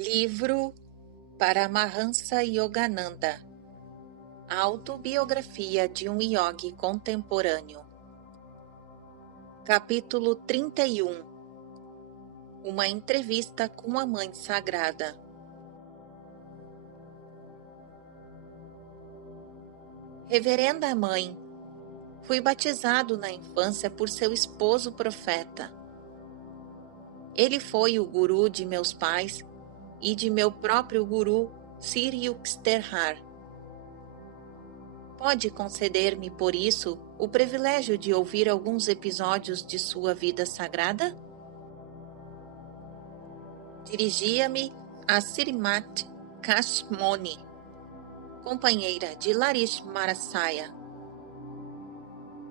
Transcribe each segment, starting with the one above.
Livro Paramahansa Yogananda. Autobiografia de um yogi contemporâneo. Capítulo 31. Uma entrevista com a Mãe Sagrada. Reverenda Mãe, fui batizado na infância por seu esposo profeta. Ele foi o guru de meus pais e de meu próprio guru, Sri Yukteswar. Pode conceder-me, por isso, o privilégio de ouvir alguns episódios de sua vida sagrada? Dirigia-me a Srimati Kashmoni, companheira de Larish Marasaya.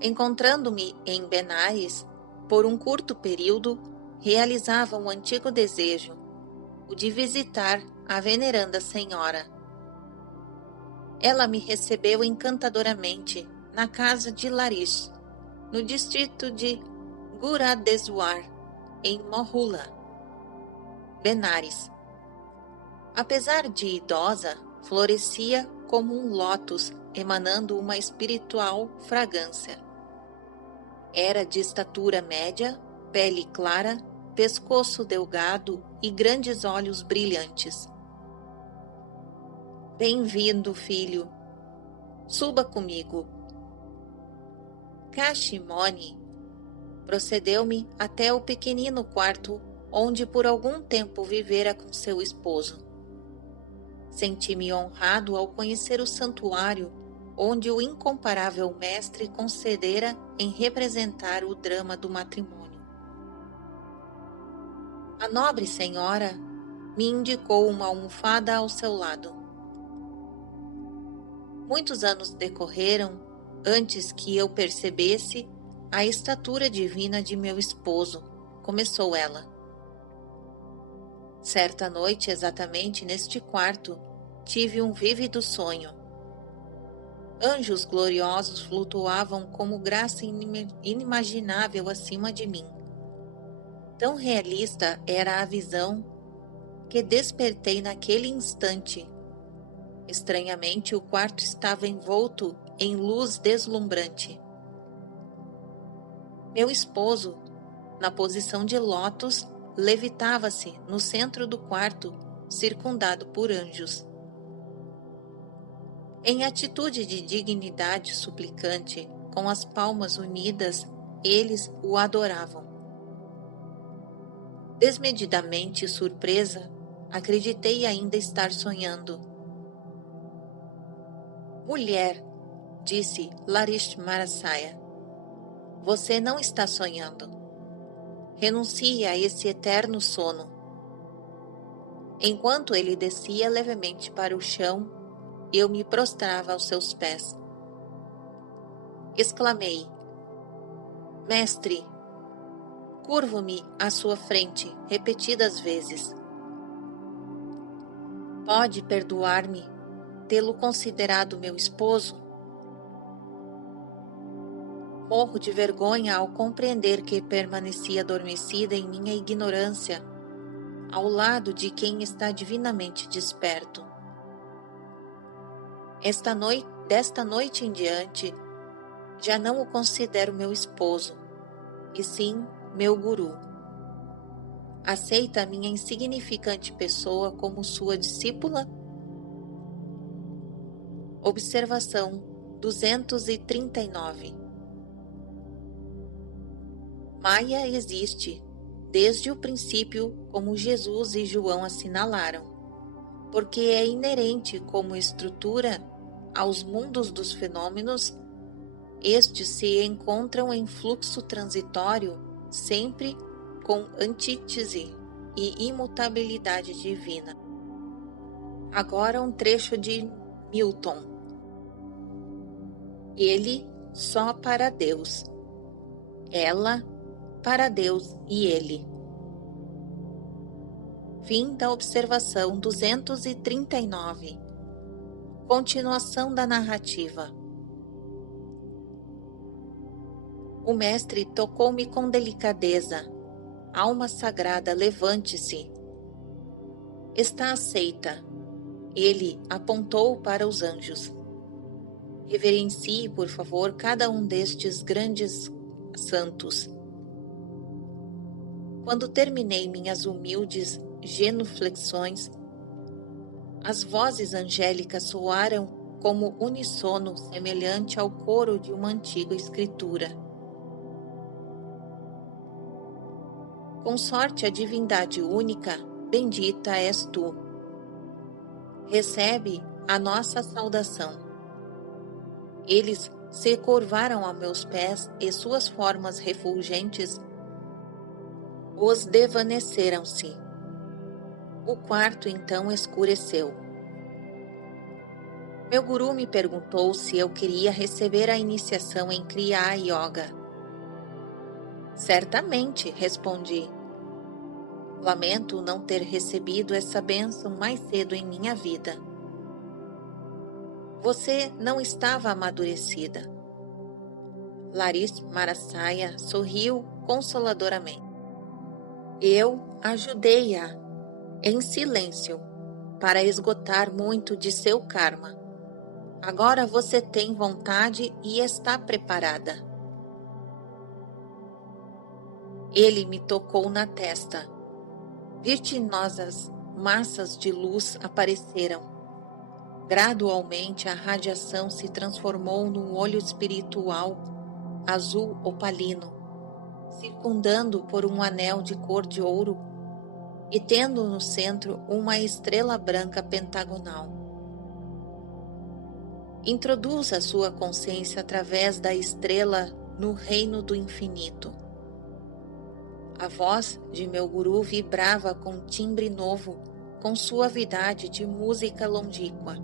Encontrando-me em Benares, por um curto período, realizava um antigo desejo, o de visitar a veneranda senhora. Ela me recebeu encantadoramente na casa de Larish, no distrito de Guradeswar, em Mohula, Benares. Apesar de idosa, florescia como um lótus emanando uma espiritual fragrância. Era de estatura média, pele clara, pescoço delgado e grandes olhos brilhantes. Bem-vindo, filho. Suba comigo. Kashmoni procedeu-me até o pequenino quarto onde por algum tempo vivera com seu esposo. Senti-me honrado ao conhecer o santuário onde o incomparável mestre concedera em representar o drama do matrimônio. A nobre senhora me indicou uma almofada ao seu lado. Muitos anos decorreram antes que eu percebesse a estatura divina de meu esposo, começou ela. Certa noite, exatamente neste quarto, tive um vívido sonho. Anjos gloriosos flutuavam como graça inimaginável acima de mim. Tão realista era a visão que despertei naquele instante. Estranhamente, o quarto estava envolto em luz deslumbrante. Meu esposo, na posição de lótus, levitava-se no centro do quarto, circundado por anjos. Em atitude de dignidade suplicante, com as palmas unidas, eles o adoravam. Desmedidamente surpresa, acreditei ainda estar sonhando. Mulher, disse Larish Marasaya, você não está sonhando. Renuncie a esse eterno sono. Enquanto ele descia levemente para o chão, eu me prostrava aos seus pés. Exclamei: Mestre, curvo-me à sua frente repetidas vezes. Pode perdoar-me tê-lo considerado meu esposo? Morro de vergonha ao compreender que permanecia adormecida em minha ignorância, ao lado de quem está divinamente desperto. Desta noite em diante, já não o considero meu esposo, e sim meu guru. Aceita a minha insignificante pessoa como sua discípula? Observação 239. Maya existe, desde o princípio, como Jesus e João assinalaram, porque é inerente como estrutura aos mundos dos fenômenos. Estes se encontram em fluxo transitório, sempre com antítese e imutabilidade divina. Agora um trecho de Milton. Ele só para Deus. Ela para Deus e ele. Fim da observação 239. Continuação da narrativa. O mestre tocou-me com delicadeza. Alma sagrada, levante-se. Está aceita. Ele apontou para os anjos. Reverencie, por favor, cada um destes grandes santos. Quando terminei minhas humildes genuflexões, as vozes angélicas soaram como uníssono, semelhante ao coro de uma antiga escritura. Consorte a divindade única, bendita és tu. Recebe a nossa saudação. Eles se curvaram a meus pés e suas formas refulgentes os desvaneceram-se. O quarto então escureceu. Meu guru me perguntou se eu queria receber a iniciação em Kriya Yoga. Certamente, respondi. Lamento não ter recebido essa bênção mais cedo em minha vida. Você não estava amadurecida. Larish Marasaya sorriu consoladoramente. Eu ajudei-a, em silêncio, para esgotar muito de seu karma. Agora você tem vontade e está preparada. Ele me tocou na testa. Vertiginosas massas de luz apareceram. Gradualmente a radiação se transformou num olho espiritual, azul opalino, circundando por um anel de cor de ouro e tendo no centro uma estrela branca pentagonal. Introduza sua consciência através da estrela no reino do infinito. A voz de meu guru vibrava com timbre novo, com suavidade de música longínqua.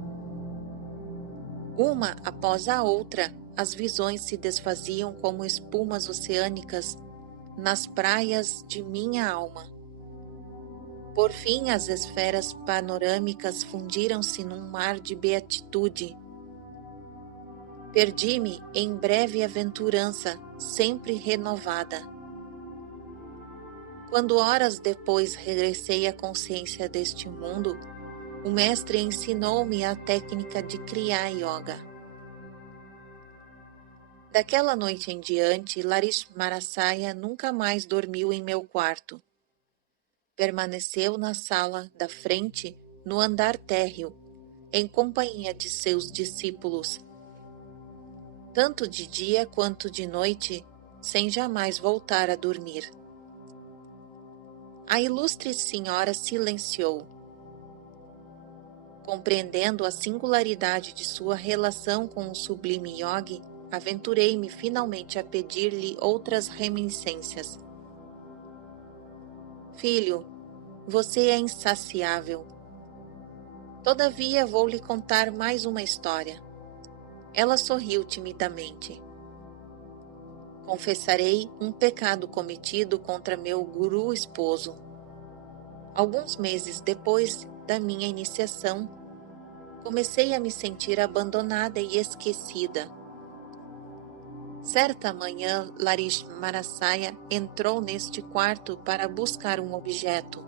Uma após a outra, as visões se desfaziam como espumas oceânicas nas praias de minha alma. Por fim, as esferas panorâmicas fundiram-se num mar de beatitude. Perdi-me em breve aventurança, sempre renovada. Quando horas depois regressei à consciência deste mundo, o mestre ensinou-me a técnica de Kriya Yoga. Daquela noite em diante, Larish Marasaya nunca mais dormiu em meu quarto. Permaneceu na sala da frente, no andar térreo, em companhia de seus discípulos, tanto de dia quanto de noite, sem jamais voltar a dormir. A ilustre senhora silenciou. Compreendendo a singularidade de sua relação com o sublime yogi, aventurei-me finalmente a pedir-lhe outras reminiscências. Filho, você é insaciável. Todavia vou lhe contar mais uma história. Ela sorriu timidamente. Confessarei um pecado cometido contra meu guru esposo. Alguns meses depois da minha iniciação, comecei a me sentir abandonada e esquecida. Certa manhã, Larish Marasaya entrou neste quarto para buscar um objeto.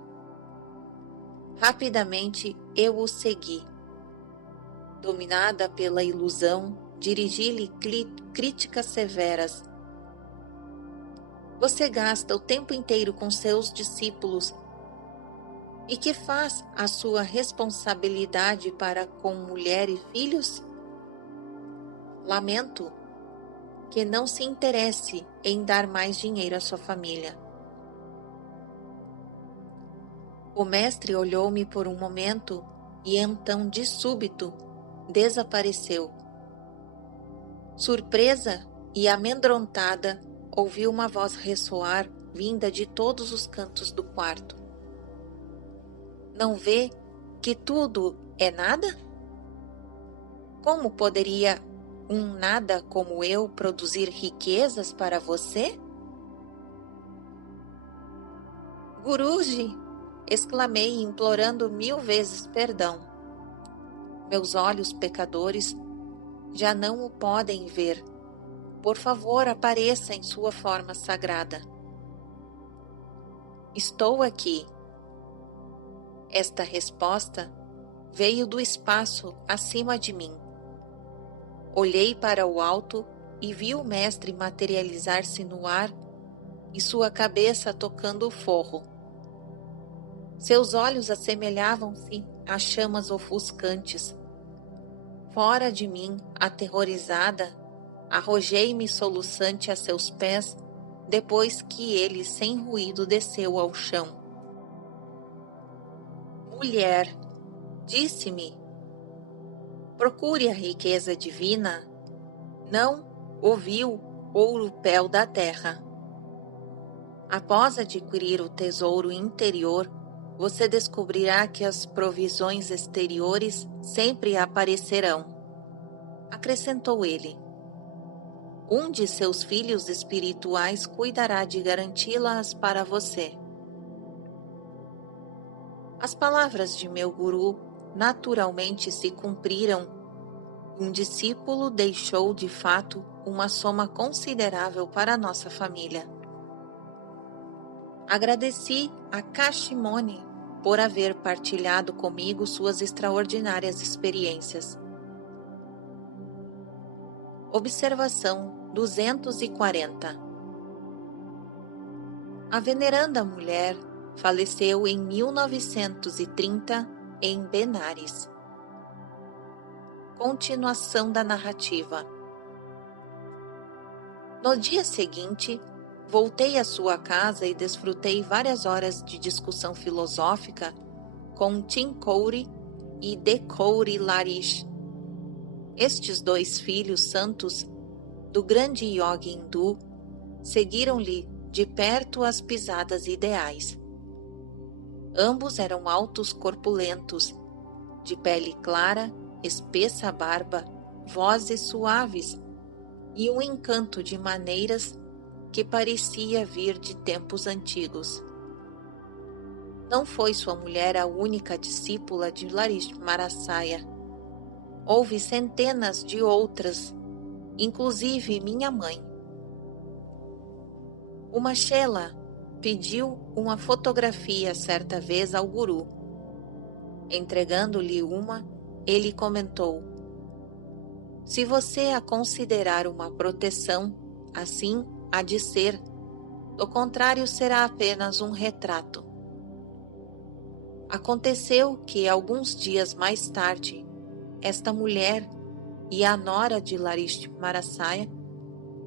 Rapidamente eu o segui. Dominada pela ilusão, dirigi-lhe críticas severas. Você gasta o tempo inteiro com seus discípulos. E que faz a sua responsabilidade para com mulher e filhos? Lamento que não se interesse em dar mais dinheiro à sua família. O mestre olhou-me por um momento e então, de súbito, desapareceu. Surpresa e amedrontada, ouvi uma voz ressoar vinda de todos os cantos do quarto. Não vê que tudo é nada? Como poderia um nada como eu produzir riquezas para você? Guruji, exclamei implorando 1000 vezes perdão. Meus olhos pecadores já não o podem ver. Por favor, apareça em sua forma sagrada. Estou aqui. Esta resposta veio do espaço acima de mim. Olhei para o alto e vi o mestre materializar-se no ar e sua cabeça tocando o forro. Seus olhos assemelhavam-se a chamas ofuscantes. Fora de mim, aterrorizada, arrojei-me soluçante a seus pés, depois que ele, sem ruído, desceu ao chão. Mulher, disse-me, procure a riqueza divina, não o vil ouro-pel da terra. Após adquirir o tesouro interior, você descobrirá que as provisões exteriores sempre aparecerão. Acrescentou ele. Um de seus filhos espirituais cuidará de garanti-las para você. As palavras de meu guru naturalmente se cumpriram. Um discípulo deixou de fato uma soma considerável para nossa família. Agradeci a Kashimoni por haver partilhado comigo suas extraordinárias experiências. Observação 240. A veneranda mulher faleceu em 1930 em Benares. Continuação da narrativa. No dia seguinte, voltei à sua casa e desfrutei várias horas de discussão filosófica com Tim Kouri e Dekouri Larish. Estes dois filhos santos do grande yogi hindu seguiram-lhe de perto as pisadas ideais. Ambos eram altos corpulentos, de pele clara, espessa barba, vozes suaves e um encanto de maneiras que parecia vir de tempos antigos. Não foi sua mulher a única discípula de Larismarasaya. Houve centenas de outras, inclusive minha mãe. Uma Shela pediu uma fotografia certa vez ao guru. Entregando-lhe uma, ele comentou: se você a considerar uma proteção, assim há de ser, do contrário será apenas um retrato. Aconteceu que, alguns dias mais tarde, esta mulher e a nora de Larismarasaya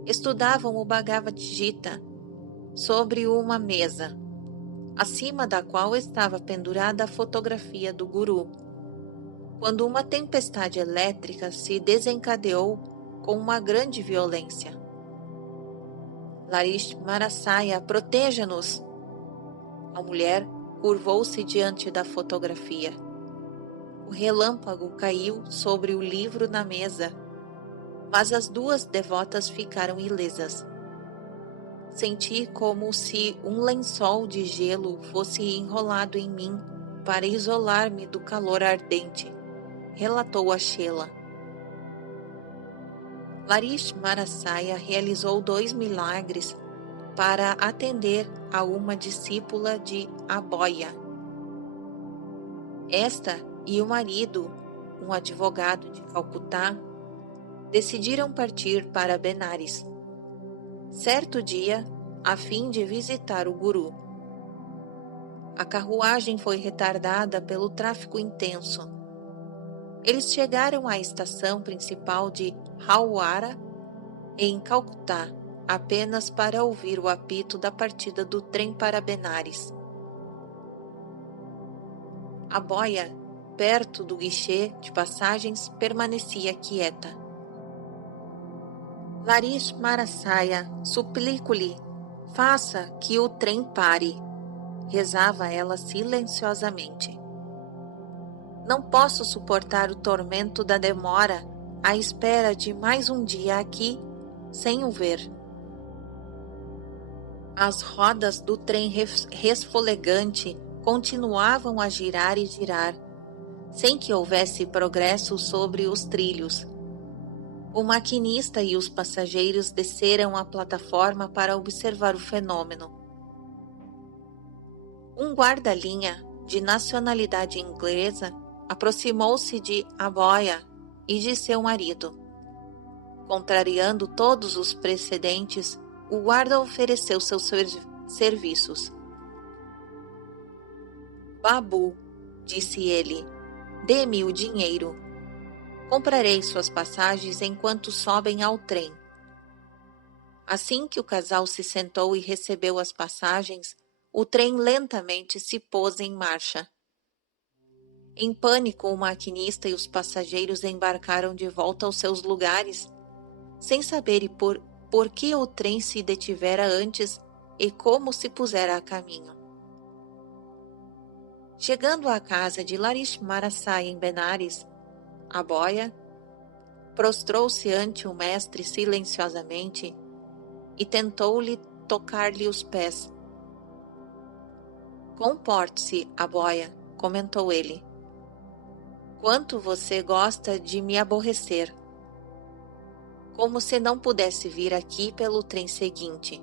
estudavam o Bhagavad Gita sobre uma mesa, acima da qual estava pendurada a fotografia do guru, quando uma tempestade elétrica se desencadeou com uma grande violência. Larismarasaya, proteja-nos! A mulher curvou-se diante da fotografia. O relâmpago caiu sobre o livro na mesa, mas as duas devotas ficaram ilesas. Senti como se um lençol de gelo fosse enrolado em mim para isolar-me do calor ardente, relatou a Shela. Larismarasaya realizou 2 milagres para atender a uma discípula de Aboya. Esta e o marido, um advogado de Calcutá, decidiram partir para Benares. Certo dia, a fim de visitar o guru. A carruagem foi retardada pelo tráfego intenso. Eles chegaram à estação principal de Howrah, em Calcutá, apenas para ouvir o apito da partida do trem para Benares. A boia, perto do guichê de passagens, permanecia quieta. Larismarasaya, suplico-lhe, faça que o trem pare, rezava ela silenciosamente. Não posso suportar o tormento da demora à espera de mais um dia aqui, sem o ver. As rodas do trem resfolegante continuavam a girar e girar, sem que houvesse progresso sobre os trilhos. O maquinista e os passageiros desceram a plataforma para observar o fenômeno. Um guarda-linha, de nacionalidade inglesa, aproximou-se de Aboya e de seu marido. Contrariando todos os precedentes, o guarda ofereceu seus serviços. Babu, disse ele, dê-me o dinheiro. Comprarei suas passagens enquanto sobem ao trem. Assim que o casal se sentou e recebeu as passagens, o trem lentamente se pôs em marcha. Em pânico, o maquinista e os passageiros embarcaram de volta aos seus lugares, sem saber por que o trem se detivera antes e como se pusera a caminho. Chegando à casa de Larishmarasai em Benares, Aboya prostrou-se ante o mestre silenciosamente e tentou-lhe tocar-lhe os pés. Comporte-se, Aboya, comentou ele. Quanto você gosta de me aborrecer. Como se não pudesse vir aqui pelo trem seguinte.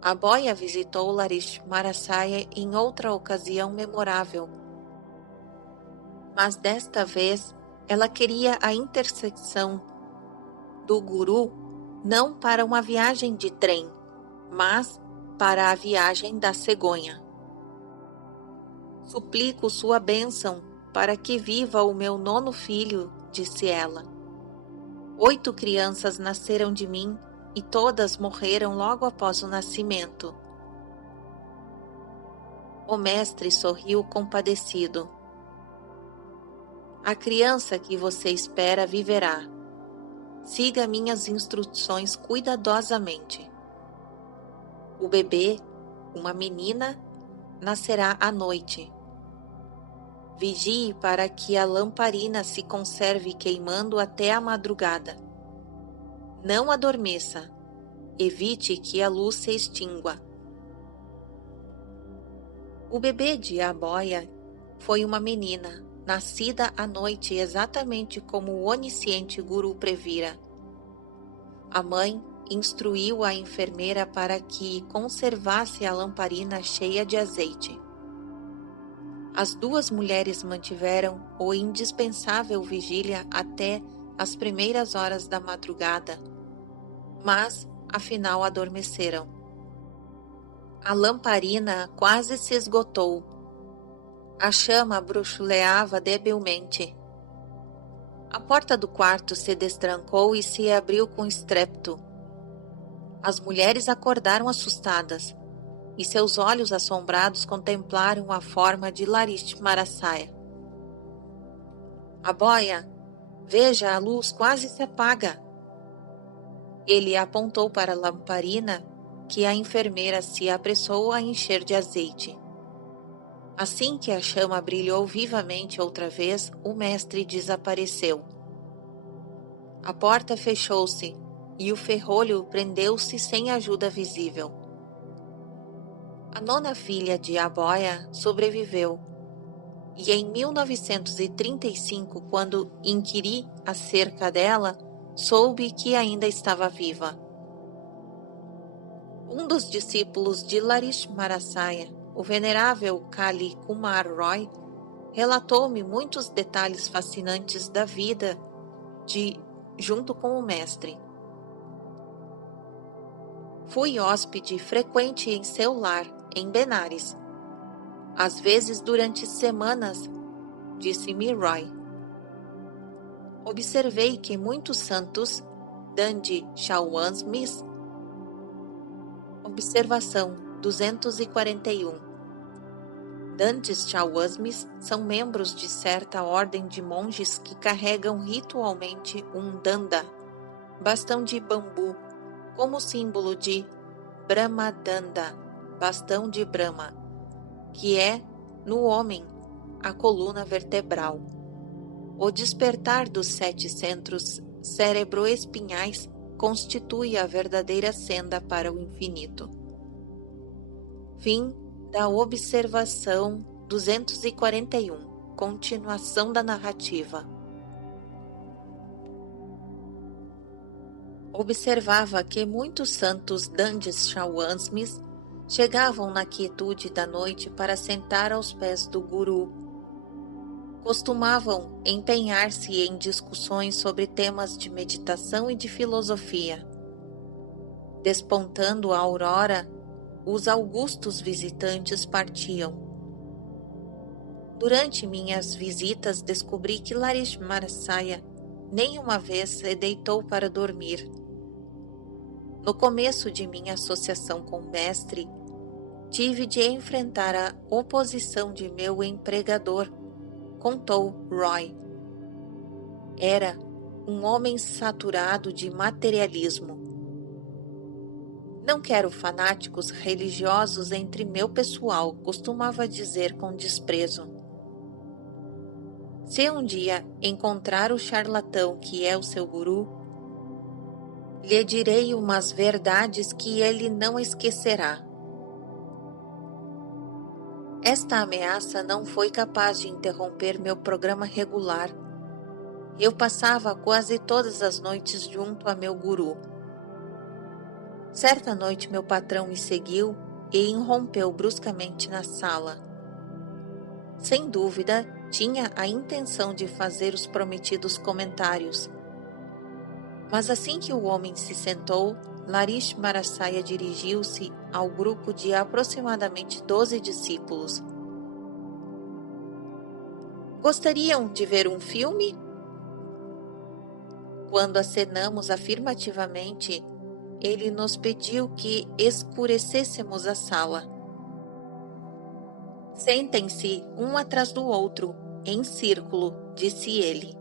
Aboya visitou Larishmarasai em outra ocasião memorável, mas desta vez ela queria a intercessão do guru não para uma viagem de trem, mas para a viagem da cegonha. Suplico sua bênção para que viva o meu 9º filho, disse ela. 8 crianças nasceram de mim e todas morreram logo após o nascimento. O mestre sorriu compadecido. A criança que você espera viverá. Siga minhas instruções cuidadosamente. O bebê, uma menina, nascerá à noite. Vigie para que a lamparina se conserve queimando até a madrugada. Não adormeça. Evite que a luz se extingua. O bebê de Aboya foi uma menina, nascida à noite exatamente como o onisciente guru previra. A mãe instruiu a enfermeira para que conservasse a lamparina cheia de azeite. As 2 mulheres mantiveram o indispensável vigília até as primeiras horas da madrugada, mas afinal adormeceram. A lamparina quase se esgotou. A chama bruxuleava debilmente. A porta do quarto se destrancou e se abriu com estrépito. As mulheres acordaram assustadas, e seus olhos assombrados contemplaram a forma de Larishmarasai. Aboya, veja, a luz quase se apaga. Ele apontou para a lamparina que a enfermeira se apressou a encher de azeite. Assim que a chama brilhou vivamente outra vez, o mestre desapareceu. A porta fechou-se e o ferrolho prendeu-se sem ajuda visível. A 9ª filha de Aboya sobreviveu, e em 1935, quando inquiri acerca dela, soube que ainda estava viva. Um dos discípulos de Larishmarasai, o venerável Kali Kumar Roy, relatou-me muitos detalhes fascinantes da vida junto com o mestre. Fui hóspede frequente em seu lar, em Benares. Às vezes durante semanas, disse-me Roy. Observei que muitos santos, Dandi Chawansmis, observação 241. Dantes Chawansmis são membros de certa ordem de monges que carregam ritualmente um danda, bastão de bambu, como símbolo de Brahmadanda, bastão de Brahma, que é, no homem, a coluna vertebral. O despertar dos 7 centros cerebroespinhais constitui a verdadeira senda para o infinito. Fim da observação 241. Continuação da narrativa. Observava que muitos santos Dandis Chawansmis chegavam na quietude da noite para sentar aos pés do guru. Costumavam empenhar-se em discussões sobre temas de meditação e de filosofia. Despontando a aurora, os augustos visitantes partiam. Durante minhas visitas descobri que Larismarasaya nenhuma vez se deitou para dormir. No começo de minha associação com o mestre, tive de enfrentar a oposição de meu empregador, contou Roy. Era um homem saturado de materialismo. Não quero fanáticos religiosos entre meu pessoal, costumava dizer com desprezo. Se um dia encontrar o charlatão que é o seu guru, lhe direi umas verdades que ele não esquecerá. Esta ameaça não foi capaz de interromper meu programa regular. Eu passava quase todas as noites junto a meu guru. Certa noite meu patrão me seguiu e irrompeu bruscamente na sala. Sem dúvida, tinha a intenção de fazer os prometidos comentários. Mas assim que o homem se sentou, Larismarasaya dirigiu-se ao grupo de aproximadamente 12 discípulos. Gostariam de ver um filme? Quando acenamos afirmativamente, ele nos pediu que escurecêssemos a sala. Sentem-se um atrás do outro, em círculo, disse ele,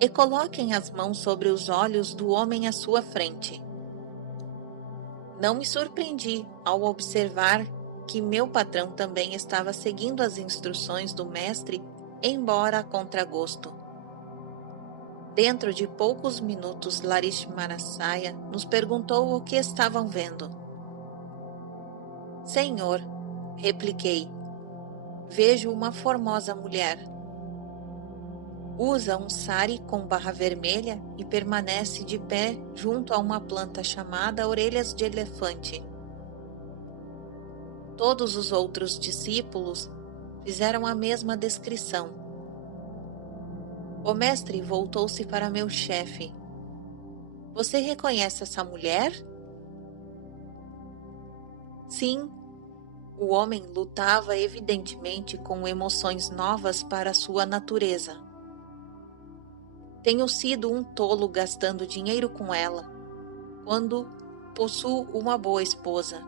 e coloquem as mãos sobre os olhos do homem à sua frente. Não me surpreendi ao observar que meu patrão também estava seguindo as instruções do mestre, embora a contragosto. Dentro de poucos minutos, Larismarasaya nos perguntou o que estavam vendo. Senhor, repliquei, vejo uma formosa mulher. Usa um sari com barra vermelha e permanece de pé junto a uma planta chamada orelhas de elefante. Todos os outros discípulos fizeram a mesma descrição. O mestre voltou-se para meu chefe. Você reconhece essa mulher? Sim. O homem lutava evidentemente com emoções novas para sua natureza. Tenho sido um tolo gastando dinheiro com ela, quando possuo uma boa esposa.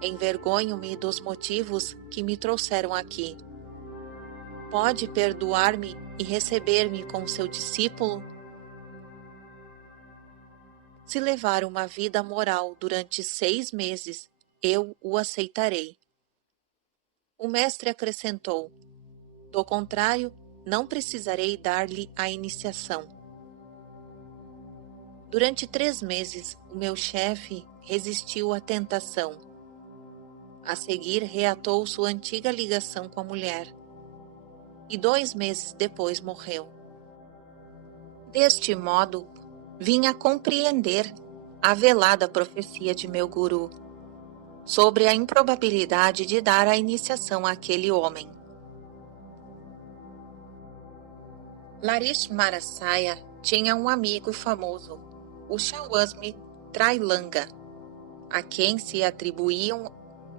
Envergonho-me dos motivos que me trouxeram aqui. Pode perdoar-me e receber-me como seu discípulo? Se levar uma vida moral durante 6 meses, eu o aceitarei. O mestre acrescentou, do contrário, não precisarei dar-lhe a iniciação. Durante 3 meses, o meu chefe resistiu à tentação. A seguir, reatou sua antiga ligação com a mulher. E 2 meses depois morreu. Deste modo, vim a compreender a velada profecia de meu guru sobre a improbabilidade de dar a iniciação àquele homem. Larismarasaya tinha um amigo famoso, o Shawasmi Trailanga, a quem se atribuíam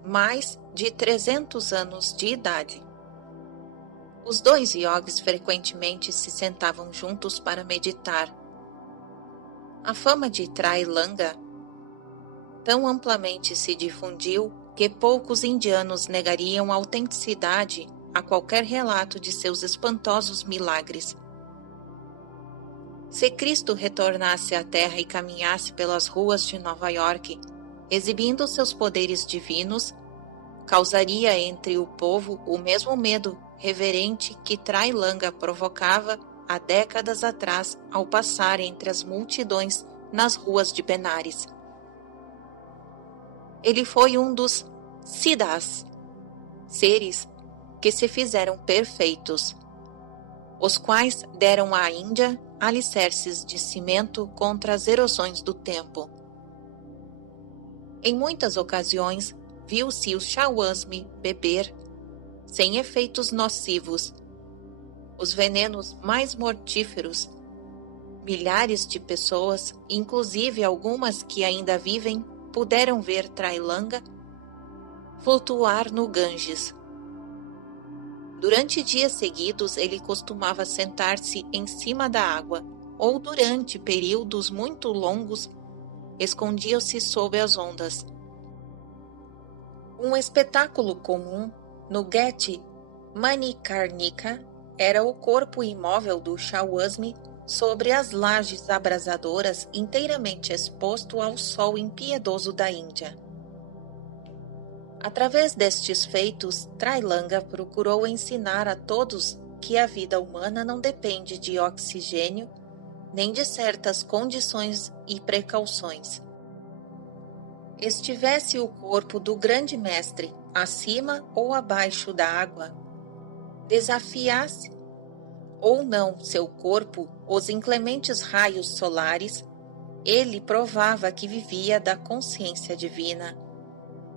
mais de 300 anos de idade. Os 2 yogis frequentemente se sentavam juntos para meditar. A fama de Trailanga tão amplamente se difundiu que poucos indianos negariam a autenticidade a qualquer relato de seus espantosos milagres. Se Cristo retornasse à Terra e caminhasse pelas ruas de Nova York, exibindo seus poderes divinos, causaria entre o povo o mesmo medo reverente que Trailanga provocava há décadas atrás ao passar entre as multidões nas ruas de Benares. Ele foi um dos Siddhas, seres que se fizeram perfeitos, os quais deram à Índia alicerces de cimento contra as erosões do tempo. Em muitas ocasiões, viu-se o Shawasmi beber, sem efeitos nocivos, os venenos mais mortíferos. Milhares de pessoas, inclusive algumas que ainda vivem, puderam ver Trailanga flutuar no Ganges. Durante dias seguidos, ele costumava sentar-se em cima da água, ou durante períodos muito longos, escondia-se sob as ondas. Um espetáculo comum no Gete Manikarnika era o corpo imóvel do Shawasmi sobre as lajes abrasadoras, inteiramente exposto ao sol impiedoso da Índia. Através destes feitos, Trailanga procurou ensinar a todos que a vida humana não depende de oxigênio nem de certas condições e precauções. Estivesse o corpo do grande mestre acima ou abaixo da água, desafiasse ou não seu corpo os inclementes raios solares, ele provava que vivia da consciência divina.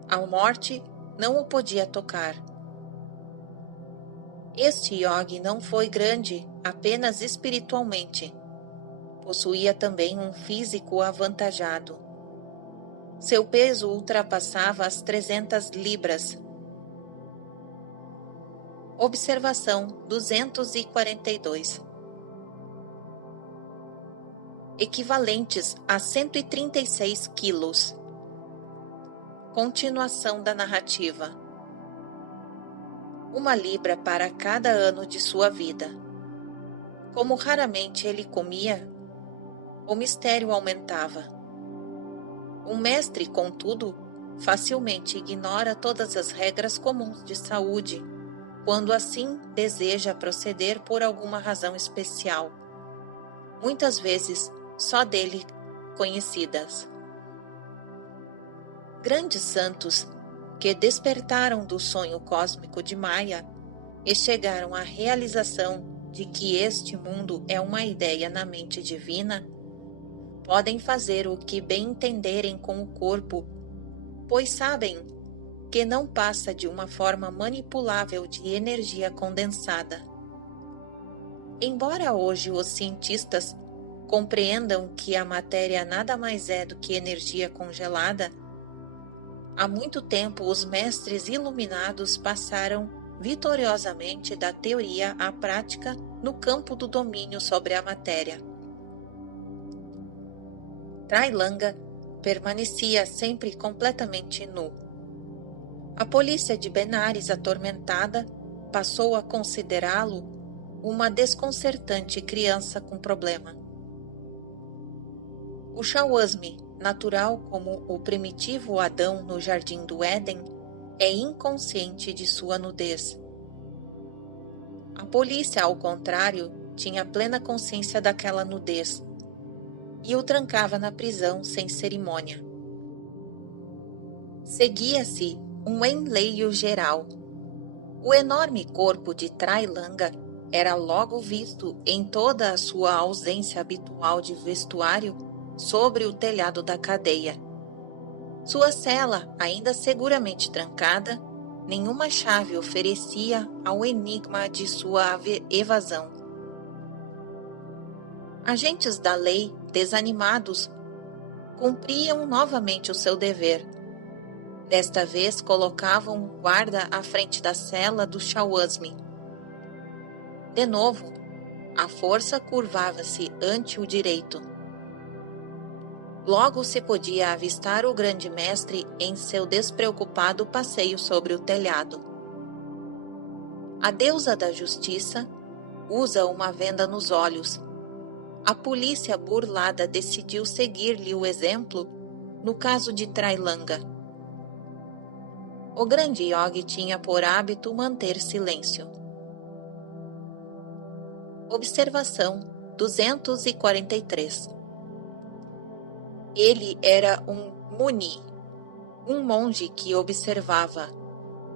A morte não o podia tocar. Este yogi não foi grande apenas espiritualmente. Possuía também um físico avantajado. Seu peso ultrapassava as 300 libras. Observação 242. Equivalentes a 136 quilos. Continuação da narrativa. 1 libra para cada ano de sua vida. Como raramente ele comia, o mistério aumentava. Um mestre, contudo, facilmente ignora todas as regras comuns de saúde, quando assim deseja proceder por alguma razão especial, muitas vezes só dele conhecidas. Grandes santos que despertaram do sonho cósmico de Maya e chegaram à realização de que este mundo é uma ideia na mente divina, podem fazer o que bem entenderem com o corpo, pois sabem que não passa de uma forma manipulável de energia condensada. Embora hoje os cientistas compreendam que a matéria nada mais é do que energia congelada, há muito tempo os mestres iluminados passaram vitoriosamente da teoria à prática no campo do domínio sobre a matéria. Trailanga permanecia sempre completamente nu. A polícia de Benares, atormentada, passou a considerá-lo uma desconcertante criança com problema. O Shawasmi, natural como o primitivo Adão no jardim do Éden, é inconsciente de sua nudez. A polícia, ao contrário, tinha plena consciência daquela nudez e o trancava na prisão sem cerimônia. Seguia-se um enleio geral. O enorme corpo de Trailanga era logo visto em toda a sua ausência habitual de vestuário sobre o telhado da cadeia. Sua cela, ainda seguramente trancada, nenhuma chave oferecia ao enigma de sua evasão. Agentes da lei, desanimados, cumpriam novamente o seu dever. Desta vez colocavam um guarda à frente da cela do Shawasmi. De novo, a força curvava-se ante o direito. Logo se podia avistar o grande mestre em seu despreocupado passeio sobre o telhado. A deusa da justiça usa uma venda nos olhos. A polícia burlada decidiu seguir-lhe o exemplo no caso de Trailanga. O grande yogi tinha por hábito manter silêncio. Observação 243. Ele era um muni, um monge que observava,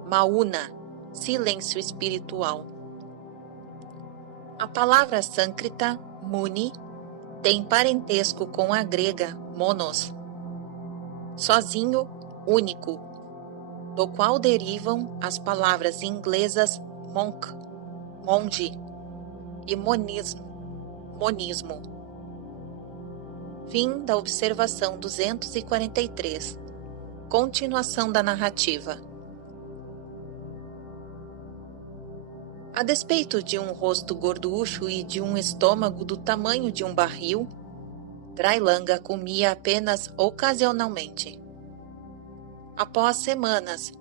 mauna, silêncio espiritual. A palavra sânscrita muni tem parentesco com a grega monos, sozinho único, do qual derivam as palavras inglesas monk, monge e monismo. Fim da observação 243. Continuação da narrativa. A despeito de um rosto gorducho e de um estômago do tamanho de um barril, Trailanga comia apenas ocasionalmente. Após semanas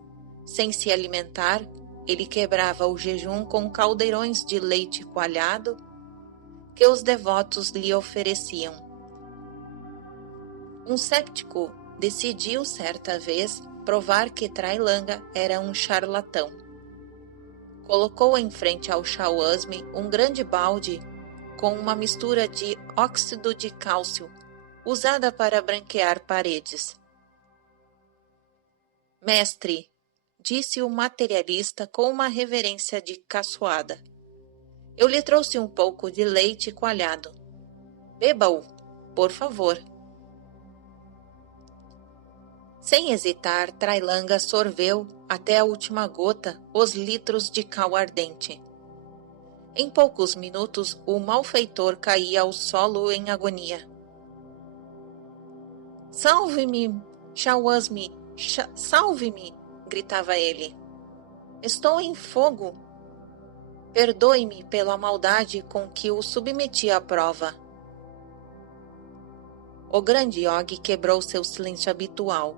sem se alimentar, ele quebrava o jejum com caldeirões de leite coalhado que os devotos lhe ofereciam. Um céptico decidiu certa vez provar que Trailanga era um charlatão. Colocou em frente ao Chauasme um grande balde com uma mistura de óxido de cálcio, usada para branquear paredes. Mestre, disse o materialista com uma reverência de caçoada, eu lhe trouxe um pouco de leite coalhado. Beba-o, por favor. Sem hesitar, Trailanga sorveu, até a última gota, os litros de cal ardente. Em poucos minutos, o malfeitor caía ao solo em agonia. Salve-me, Chauasme, salve-me, gritava ele. Estou em fogo. Perdoe-me pela maldade com que o submeti à prova. O grande Yogi quebrou seu silêncio habitual.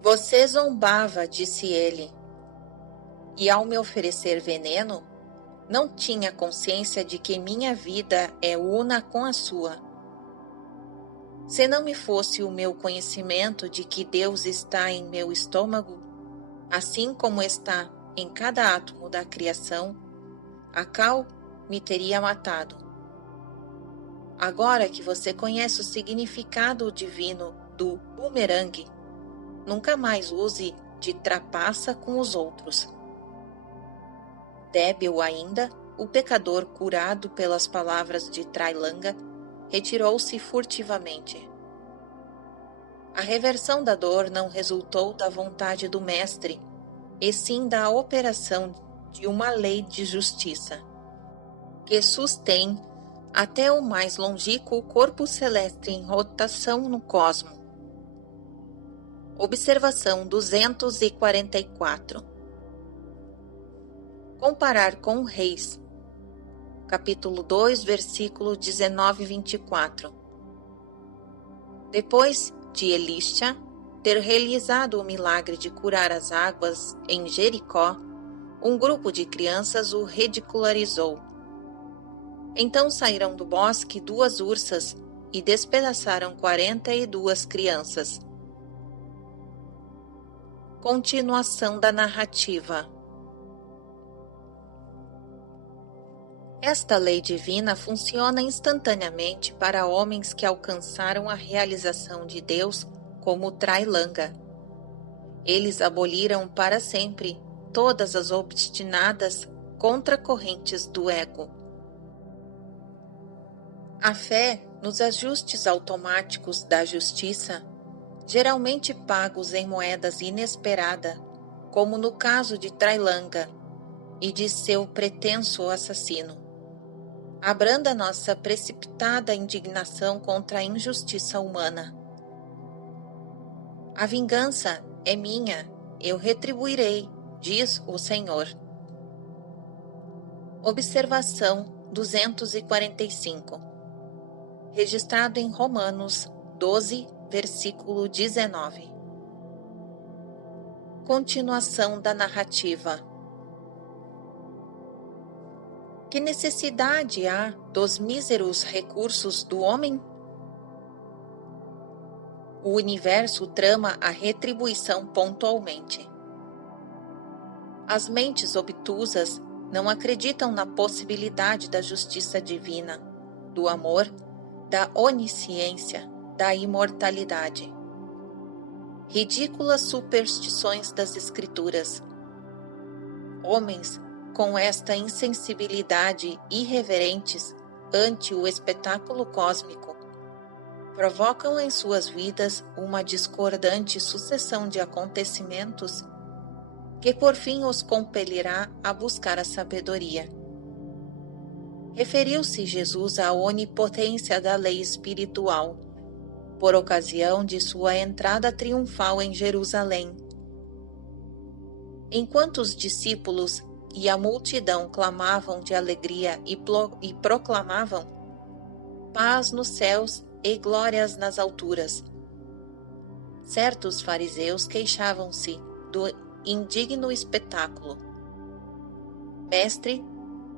Você zombava, disse ele, e ao me oferecer veneno, não tinha consciência de que minha vida é una com a sua. Se não me fosse o meu conhecimento de que Deus está em meu estômago, assim como está em cada átomo da criação, a cal me teria matado. Agora que você conhece o significado divino do bumerangue, nunca mais use de trapaça com os outros. Débil ainda, o pecador, curado pelas palavras de Trailanga, retirou-se furtivamente. A reversão da dor não resultou da vontade do mestre, e sim da operação de uma lei de justiça, que sustém até o mais longínquo corpo celeste em rotação no cosmo. Observação 244. Comparar com Reis, capítulo 2, versículo 19 e 24. Depois de Elisha ter realizado o milagre de curar as águas em Jericó, um grupo de crianças o ridicularizou. Então saíram do bosque 2 ursas e despedaçaram 42 crianças. Continuação da narrativa. Esta lei divina funciona instantaneamente para homens que alcançaram a realização de Deus como Trailanga. Eles aboliram para sempre todas as obstinadas contracorrentes do ego. A fé nos ajustes automáticos da justiça, geralmente pagos em moedas inesperadas, como no caso de Trailanga e de seu pretenso assassino, abranda nossa precipitada indignação contra a injustiça humana. A vingança é minha, eu retribuirei, diz o Senhor. Observação 245. Registrado em Romanos 12, versículo 19. Continuação da narrativa. Que necessidade há dos míseros recursos do homem? O universo trama a retribuição pontualmente. As mentes obtusas não acreditam na possibilidade da justiça divina, do amor, da onisciência, da imortalidade. Ridículas superstições das Escrituras. Homens com esta insensibilidade irreverentes ante o espetáculo cósmico provocam em suas vidas uma discordante sucessão de acontecimentos que por fim os compelirá a buscar a sabedoria. Referiu-se Jesus à onipotência da lei espiritual, por ocasião de sua entrada triunfal em Jerusalém. Enquanto os discípulos e a multidão clamavam de alegria e proclamavam paz nos céus e glórias nas alturas, certos fariseus queixavam-se do indigno espetáculo. Mestre,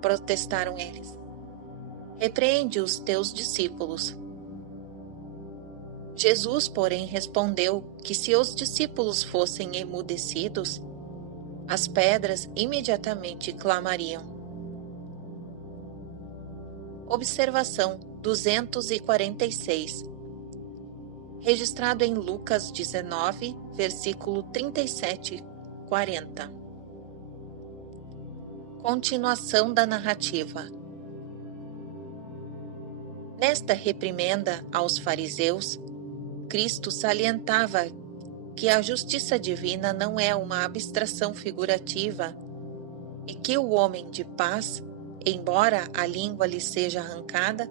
protestaram eles, repreende os teus discípulos. Jesus, porém, respondeu que se os discípulos fossem emudecidos, as pedras imediatamente clamariam. Observação 246. Registrado em Lucas 19, versículo 37-40. Continuação da narrativa. Nesta reprimenda aos fariseus, Cristo salientava que a justiça divina não é uma abstração figurativa e que o homem de paz, embora a língua lhe seja arrancada,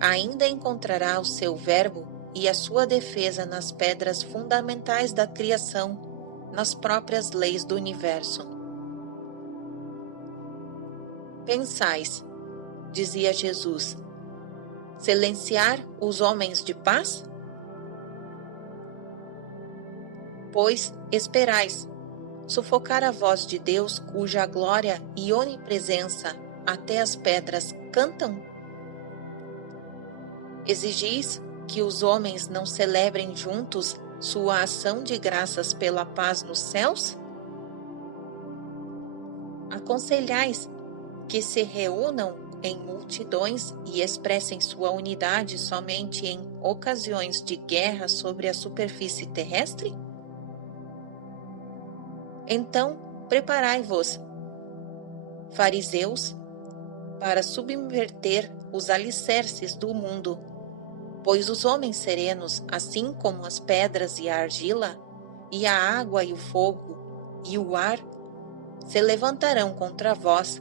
ainda encontrará o seu verbo e a sua defesa nas pedras fundamentais da criação, nas próprias leis do universo. Pensais, dizia Jesus, silenciar os homens de paz? Pois esperais sufocar a voz de Deus, cuja glória e onipresença até as pedras cantam? Exigis que os homens não celebrem juntos sua ação de graças pela paz nos céus? Aconselhais que se reúnam em multidões e expressem sua unidade somente em ocasiões de guerra sobre a superfície terrestre? Então, preparai-vos, fariseus, para subverter os alicerces do mundo, pois os homens serenos, assim como as pedras e a argila, e a água e o fogo e o ar, se levantarão contra vós,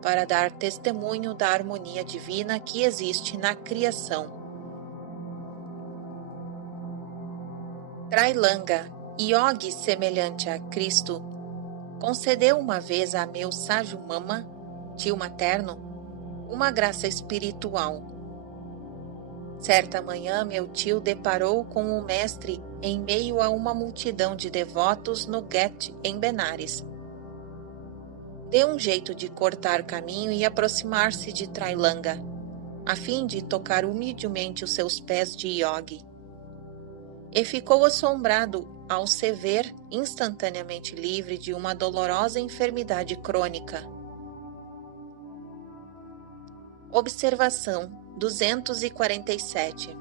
para dar testemunho da harmonia divina que existe na criação. Trailanga, iogue semelhante a Cristo, concedeu uma vez a meu ságio mama, tio materno, uma graça espiritual. Certa manhã meu tio deparou com o mestre em meio a uma multidão de devotos no Ghet, em Benares. Deu um jeito de cortar caminho e aproximar-se de Trailanga, a fim de tocar humildemente os seus pés de iogue. E ficou assombrado ao se ver instantaneamente livre de uma dolorosa enfermidade crônica. Observação 247.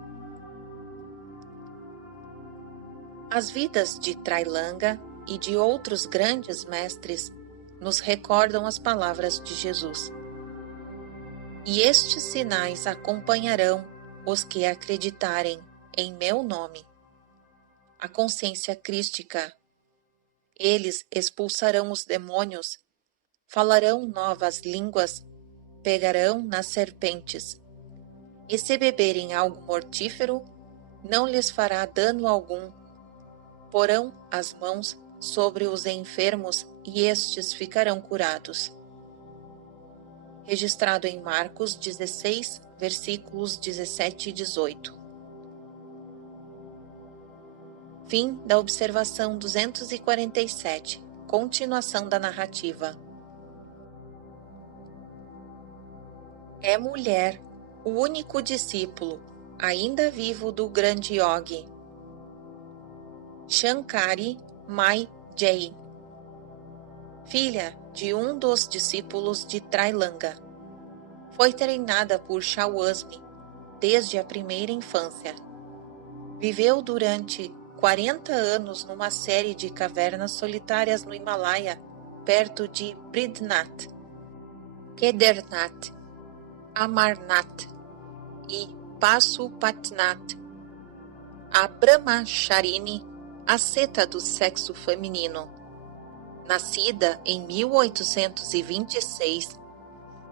As vidas de Trailanga e de outros grandes mestres nos recordam as palavras de Jesus. E estes sinais acompanharão os que acreditarem em meu nome. A consciência crística. Eles expulsarão os demônios, falarão novas línguas, pegarão nas serpentes, e se beberem algo mortífero, não lhes fará dano algum. Porão as mãos sobre os enfermos e estes ficarão curados. Registrado em Marcos 16, versículos 17 e 18. Fim da observação 247. Continuação da narrativa. É mulher, o único discípulo, ainda vivo do grande yogi. Shankari Mai Jai, filha de um dos discípulos de Trailanga. Foi treinada por Shawasmi desde a primeira infância. Viveu durante 40 anos numa série de cavernas solitárias no Himalaia, perto de Bridnath, Kedarnath, Amarnath e Pasupatnath, A Brahmacharini, asceta do sexo feminino, nascida em 1826,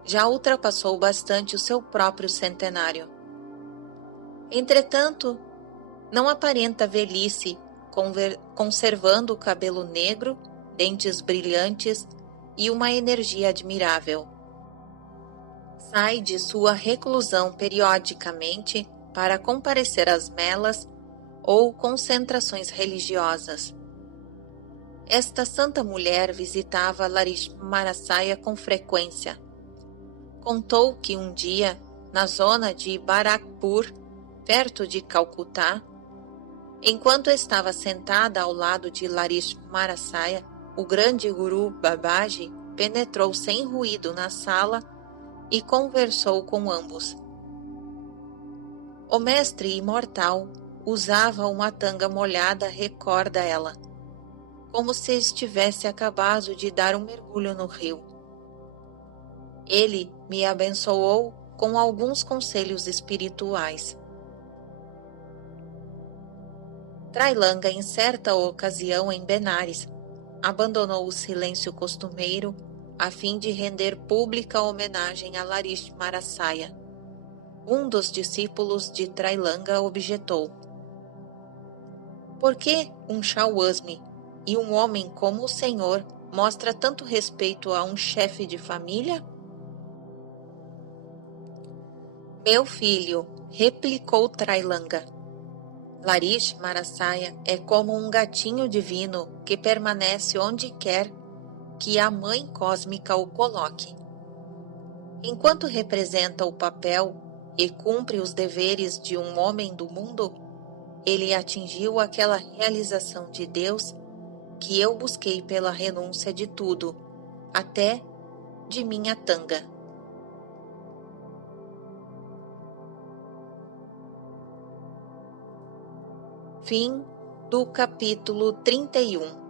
já ultrapassou bastante o seu próprio centenário. Entretanto, não aparenta velhice, conservando o cabelo negro, dentes brilhantes e uma energia admirável. Sai de sua reclusão periodicamente para comparecer às melas ou concentrações religiosas. Esta santa mulher visitava Lakshmarasaya com frequência. Contou que um dia, na zona de Barakpur, perto de Calcutá, enquanto estava sentada ao lado de Lakshmarasaya, o grande guru Babaji penetrou sem ruído na sala e conversou com ambos. O mestre imortal usava uma tanga molhada, recorda ela, como se estivesse acabado de dar um mergulho no rio. Ele me abençoou com alguns conselhos espirituais. Trailanga, em certa ocasião em Benares, abandonou o silêncio costumeiro a fim de render pública homenagem a Lakshmarasaya. Um dos discípulos de Trailanga objetou: por que um Shawasmi e um homem como o senhor mostra tanto respeito a um chefe de família? Meu filho, replicou Trailanga, Lakshmarasaya é como um gatinho divino que permanece onde quer que a mãe cósmica o coloque. Enquanto representa o papel e cumpre os deveres de um homem do mundo, ele atingiu aquela realização de Deus que eu busquei pela renúncia de tudo, até de minha tanga. Fim do capítulo 31.